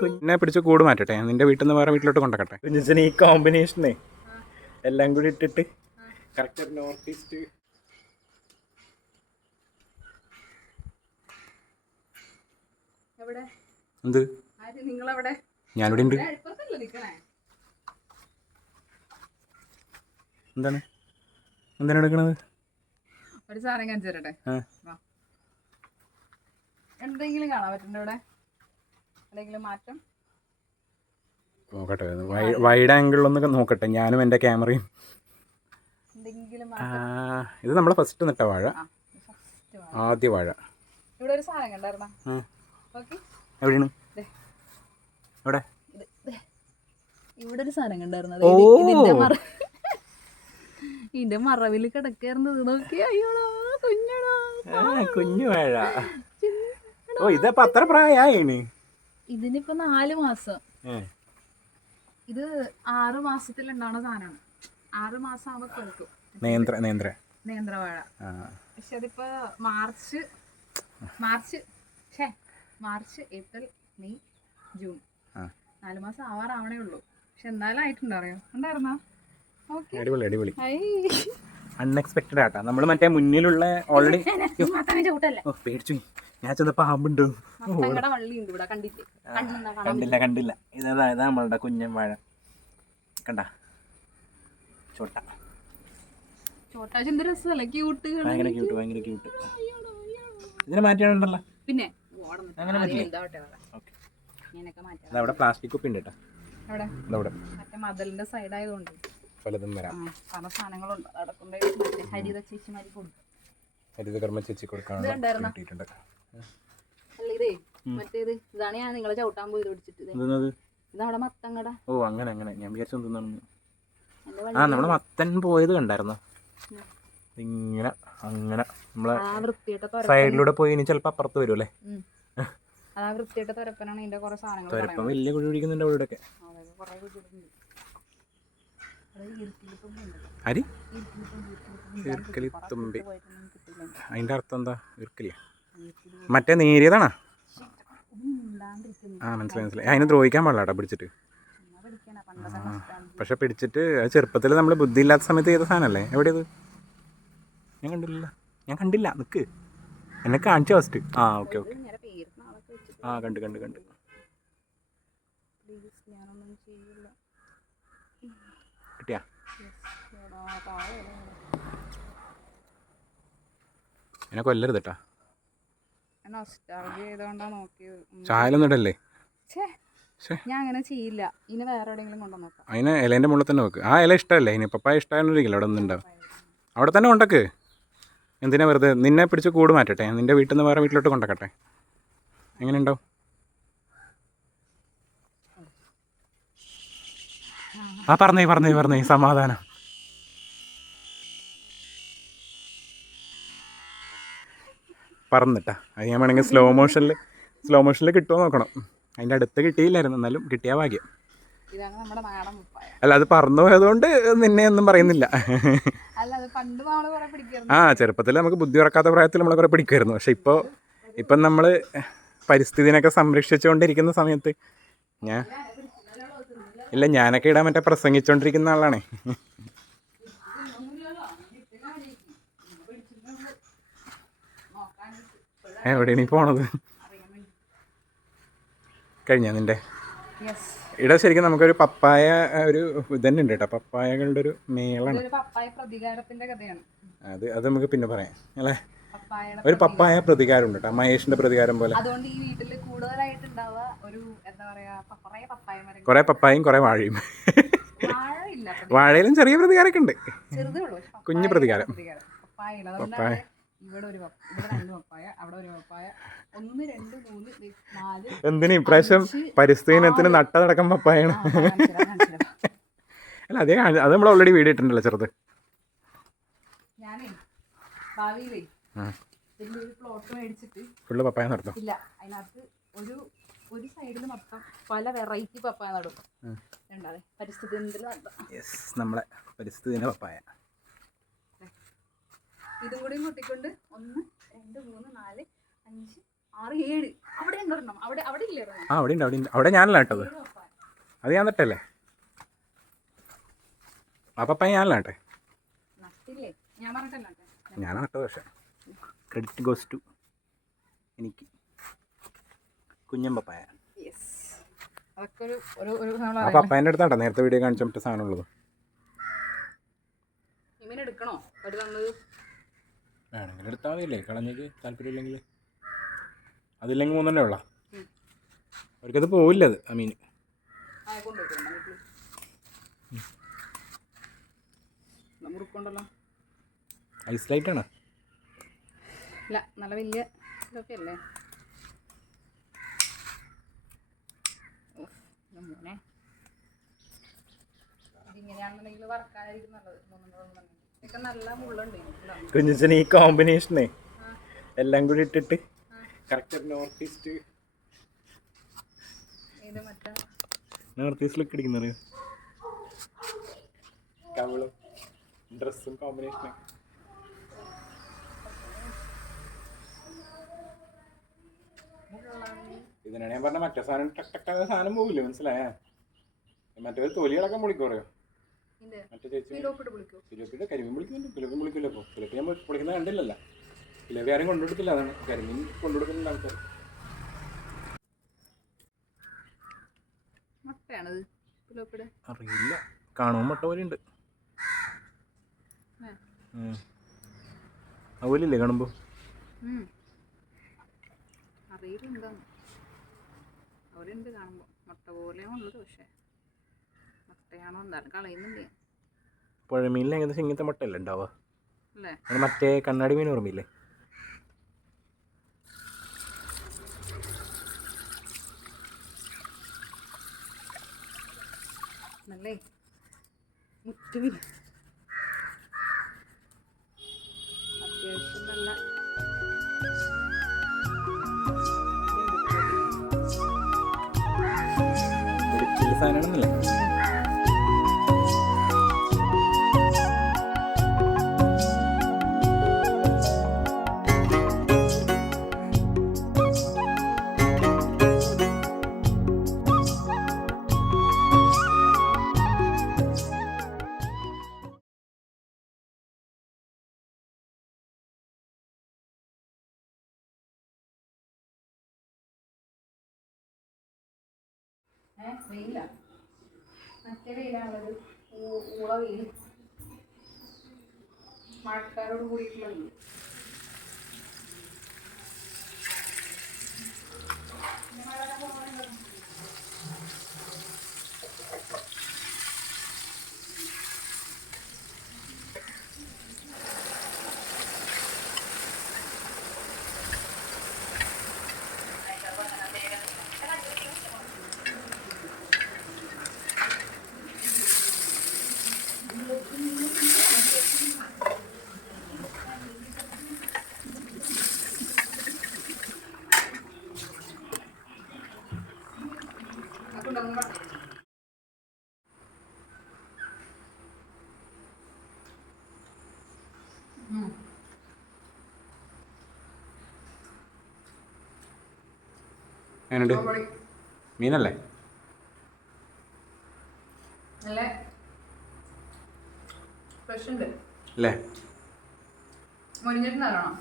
കുഞ്ഞിനെ പിടിച്ച് കൂട് മാറ്റട്ടെ, നിന്റെ വീട്ടിൽ നിന്ന് വേറെ വീട്ടിലോട്ട് കൊണ്ടക്കട്ടെ. കുഞ്ഞിന് ഈ കോമ്പിനേഷനെ എല്ലാം കൂടി ഇട്ടിട്ട് കറക്റ്റ് നോർത്ത് ഈസ്റ്റ്. എന്ത് ഞാനിവിടെ ഉണ്ട്. എന്താണ് എന്താണ് എടുക്കണത്? ഒരു സാധനം കാണിച്ചു തരട്ടെ. എന്തെങ്കിലും കാണാൻ പറ്റുന്നുണ്ടോ ഇവിടെ? എന്തെങ്കിലും മാറ്റം നോക്കട്ടെ, വൈഡ് ആംഗിളിലൊന്നൊക്കെ നോക്കട്ടെ ഞാനും എൻ്റെ ക്യാമറയും. ഇത് നമ്മളെ ഫസ്റ്റ് നട്ട വാഴ, ആദ്യ വാഴ. ഇവിടെ ഒരു സാധനം കണ്ടായിരുന്നോ? എവിടെയാണ്? എവിടെ? ഇവിടെ ഒരു സാധനം കണ്ടായിരുന്നത്. ഇതിന്റെ മറവില് കിടക്കായിരുന്നത്. നോക്കിയാ കുഞ്ഞു വാഴ. ഓ, ഇതപ്പോ അത്ര പ്രായമാണ്. ഇതിനിപ്പോ 4 മാസം. ഇത് 6 മാസത്തിലുണ്ടാവുന്ന സാധനമാണ്. 6 മാസം ആവുമ്പോ കൊടുക്കും. നേന്ത്രവാഴ. പക്ഷെ അതിപ്പോ മാർച്ച് ഏപ്രിൽ മെയ് ജൂൺ 4 മാസം ആവാറാവണേ ഉള്ളൂ. പക്ഷെ എന്തായാലും ആയിട്ടുണ്ടോ? അറിയോ? ഉണ്ടായിരുന്നോ? അടിപൊളി അടിപൊളി. അൺഎക്സ്പെക്ടഡ് ആട്ടാ. നമ്മൾ മറ്റേ മുന്നിലുള്ള ഓൾറെഡി പേടിച്ചു. ഞാൻ ചെന്ന പാമ്പുണ്ടോ? കണ്ടില്ല. ഇതാ നമ്മളുടെ കുഞ്ഞൻ വാഴ കണ്ട. ഭയങ്കര ക്യൂട്ട്. ഇതിനെ മാറ്റിയാണുണ്ടല്ലോ. പിന്നെ അവിടെ പ്ലാസ്റ്റിക് കുപ്പി ഉണ്ട് കേട്ടോ. മതിലിന്റെ സൈഡ് ആയതുകൊണ്ട് പലതും വരാം. പല സാധനങ്ങളുണ്ട്. ഹരിതകർമ്മ ചേച്ചി കൊടുക്കാനുള്ള മറ്റേത് ഇതാണ് ഞാൻ നിങ്ങളെ ചവിട്ടാൻ പോയി പിടിച്ചിട്ട്. ഇതവിടെ മത്തങ്ങട. ഓ, അങ്ങനെ ഞാൻ വിചാരിച്ചു നമ്മുടെ മത്തൻ പോയത് കണ്ടായിരുന്നോ? ഇങ്ങനെ അങ്ങനെ നമ്മളെ സൈഡിലൂടെ പോയി ഇനി ചിലപ്പോ അപ്പുറത്ത് വരും അല്ലേ? അതാ വൃത്തിയായിട്ട തുരപ്പനാണ്. ഇതിന്റെ കുറെ സാധനങ്ങൾ തുരപ്പം വലിയ കുഴി പിടിക്കുന്നുണ്ട് അവിടെ ഒക്കെ. അരി ഈർക്കലിത്തുമ്പി. അതിന്റെ അർത്ഥം എന്താ? ഈർക്കലിയ മറ്റേ നേരിയതാണോ? മനസ്സിലായി. അതിനെ ദ്രോഹിക്കാൻ പാടില്ല കേട്ടോ പിടിച്ചിട്ട്. പക്ഷെ പിടിച്ചിട്ട് ചെറുപ്പത്തിൽ നമ്മൾ ബുദ്ധി ഇല്ലാത്ത സമയത്ത് ചെയ്ത സാധനമല്ലേ? എവിടെയത്? ഞാൻ കണ്ടില്ല. നിക്ക്, എന്നെ കാണിച്ചു ഫസ്റ്റ്. ഓക്കെ. കണ്ട് കിട്ടിയാ? എന്നെ കൊല്ലരുത് കേട്ടാ. ചായലൊന്നും ഇടല്ലേ? ഞാൻ അങ്ങനെ ചെയ്യില്ല. ഇനി വേറെ എവിടെയെങ്കിലും കൊണ്ടുവന്നോക്കാം. അതിന് ഇലേൻ്റെ മുകളിൽ തന്നെ വെക്ക്. ആ ഇല ഇഷ്ടമല്ലേ? ഇനി പപ്പായ ഇഷ്ടമായിരിക്കില്ല. അവിടെ ഒന്നും ഉണ്ടാവും. അവിടെ തന്നെ കൊണ്ടക്ക്. എന്തിനാ വെറുതെ? നിന്നെ പിടിച്ച് കൂട് മാറ്റട്ടെ, നിന്റെ വീട്ടിൽ നിന്ന് വേറെ വീട്ടിലോട്ട് കൊണ്ടക്കട്ടെ. എങ്ങനെ ഉണ്ടാവും? പറഞ്ഞേ സമാധാനം. പറന്നിട്ടാ. അത് ഞാൻ വേണമെങ്കിൽ സ്ലോ മോഷനിൽ കിട്ടുമോ നോക്കണം. അതിൻ്റെ അടുത്ത് കിട്ടിയില്ലായിരുന്നു, എന്നാലും കിട്ടിയ ഭാഗ്യം. അല്ല, അത് പറന്നു പോയതുകൊണ്ട് നിന്നെ ഒന്നും പറയുന്നില്ല. ചെറുപ്പത്തിൽ നമുക്ക് ബുദ്ധി ഉറക്കാത്ത പ്രായത്തിൽ നമ്മളെ കുറെ പിടിക്കുമായിരുന്നു. പക്ഷെ ഇപ്പം നമ്മൾ പരിസ്ഥിതിനൊക്കെ സംരക്ഷിച്ചുകൊണ്ടിരിക്കുന്ന സമയത്ത് ഞാനൊക്കെ ഇടാൻ മറ്റേ പ്രസംഗിച്ചുകൊണ്ടിരിക്കുന്ന ആളാണേ. എവിടെയാണ് ഈ പോണത്? കഴിഞ്ഞ നിന്റെ ഇവിടെ ശരിക്കും നമുക്കൊരു പപ്പായ ഒരു ഇതന്നെ ഉണ്ട് കേട്ടോ. പപ്പായകളുടെ ഒരു മേളാണ് അത് നമുക്ക് പിന്നെ പറയാം അല്ലേ? ഒരു പപ്പായ പ്രതികാരം ഉണ്ട് കേട്ടോ, മഹേഷിന്റെ പ്രതികാരം പോലെ. കുറെ പപ്പായയും കുറെ വാഴയും. വാഴയിലും ചെറിയ പ്രതികാരമൊക്കെ ഉണ്ട്, കുഞ്ഞു പ്രതികാരം. പപ്പായ എന്തിനു ഇപ്രാവശ്യം പരിസ്ഥിതിനത്തിന് നട്ടതടക്കം പപ്പായാണ്. അല്ല, അത് നമ്മൾ ഓൾറെഡി വീഡിയോ ഇട്ടിട്ടുണ്ടല്ലോ ചെറുത്. ഫുള്ള് പപ്പായ നടത്തും. ഒരു സൈഡിൽ മൊത്തം പല വെറൈറ്റി പപ്പായ നടും. നമ്മളെ പരിസ്ഥിതിന്റെ പപ്പായ. ഇതും കൂടി കൂട്ടിക്കൊണ്ട് 1 2 3 4 5 6 7 അവിടെ ഉണ്ടോ? ആ അവിടെ ഉണ്ട്, അവിടെ ഉണ്ട്. അവിടെ ഞാനല്ല കേട്ടത്, അത് ഞാൻ നട്ടല്ലേ. ആ പപ്പായ ഞാനല്ല കേട്ടെ, ഞാനാ നട്ടത്. പക്ഷേ ക്രെഡിറ്റ് ഗോസ് ടു എനിക്ക്. കുഞ്ഞൻ പപ്പായ. ആ പപ്പായൻ്റെ അടുത്താട്ടോ നേരത്തെ വീഡിയോ കാണിച്ച മറ്റേ സാധനം ഉള്ളത്. വേണമെങ്കിൽ എടുത്താൽ മതിയല്ലേ, കളഞ്ഞേക്ക് താല്പര്യമില്ലെങ്കിൽ. അതില്ലെങ്കിൽ 3 ഉള്ള അവർക്കത് പോവില്ല. അത് ആ മീൻ ഐസ് ലൈറ്റാണ്. ഇല്ല, നല്ല വലിയ ഇതൊക്കെ അല്ലേ. മോനെ ഇതിങ്ങനെയാണെന്നുണ്ടെങ്കിൽ വറക്കാനായിരിക്കും നല്ലത്. ഇതൊക്കെ നല്ല മുള്ളുണ്ട്. കുഞ്ഞിച്ചന് ഈ കോമ്പിനേഷനേ എല്ലാം കൂടി ഇട്ടിട്ട് കറക്റ്റ് നോർത്ത് ഈസ്റ്റ്, നോർത്ത് ഈസ്റ്റിലൊക്കെ അടിക്കുന്നറിയോ, കവിളും ഡ്രസ്സും കോമ്പിനേഷനൊക്കെ. ഇതിനാണ് ഞാൻ പറഞ്ഞ മറ്റേ സാധനം ടക്കാതെ സാധനം പോകില്ല, മനസ്സിലായേ. മറ്റേ തൊലികളൊക്കെ പൊളിക്കോറിയോ. മറ്റേ ചേച്ചി ഫിലോപ്പിയുടെ കരിമീൻ വിളിക്കുന്നുണ്ട്. ഫിലോപ്പിൻ വിളിക്കില്ല. അപ്പോൾ ഫിലോപ്പി ഞാൻ പൊളിക്കുന്നത് കണ്ടില്ലല്ലോ. ഫിലോപ്പി ആരും കൊണ്ടുകൊടുത്തില്ല, അതാണ്. കരിമീൻ കൊണ്ടുകൊടുക്കുന്നുണ്ട് ആൾക്കാർ. അറിയില്ല, കാണുമ്പോൾ മുട്ട പോലെ ഉണ്ട്. അതുപോലില്ലേ കാണുമ്പോൾ? അറിയില്ല അവരുണ്ട് കാണുമ്പോൾ മുട്ട പോലെയാണ് ഉള്ളത്. പക്ഷേ മുട്ടയാണോ എന്തായാലും കളയുന്നുണ്ട്. പുഴമീനിൽ ഏകദേശം ഇങ്ങനത്തെ മുട്ടയല്ലേ ഉണ്ടാവുക അല്ലേ? മറ്റേ കണ്ണാടി മീൻ ഓർമ്മയില്ലേ? നല്ലേ മുറ്റുമീൻ അത്യാവശ്യം നല്ല സാധനമാണെന്നല്ലേ. വെയില മറ്റേ വെയിലാണത്. ഊള വെയിൽ, മഴക്കാരോട് കൂടിയിട്ടുള്ള വെയിൽ. എങ്ങനെയുണ്ട് മീനല്ലേ? നല്ല ഫ്രഷ് ഉണ്ട് അല്ലേ? മുരിഞ്ഞിട്ടുണ്ടാകണം.